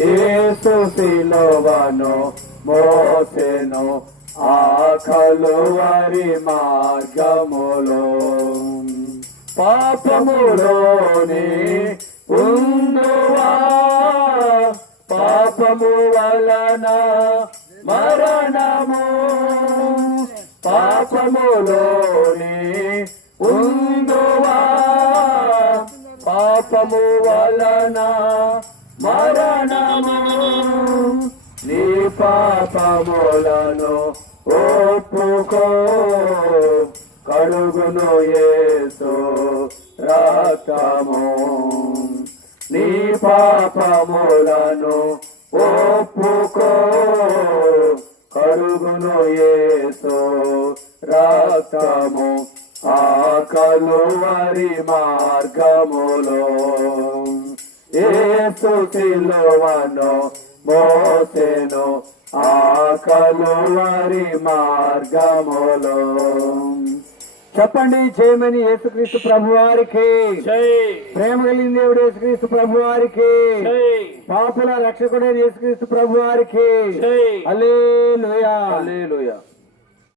యేసు సిలువను మోసెను ఆ కలువరి మార్గములో. పాపములోని ఉండువా పాపము వలన మరణము, పాపములోని ఉండువా పాపము వలన మరణము. నీ పాపములను ఒప్పుకో కడుగును యేసు రక్తము. నీ పాపములను ఒప్పుకో కడుగును యేసు రక్తము ఆ కలువరి మార్గములో. యేసు సిలువను మోసెను ఆ కలువరి మార్గములో. చెప్పండి, జయమని యేసుక్రీస్తు ప్రభు వారికి, ప్రేమ కలిగిన దేవుడు యేసుక్రీస్తు ప్రభు వారికి, పాపుల రక్షకుడైన యేసుక్రీస్తు ప్రభు వారికి హల్లెలూయా.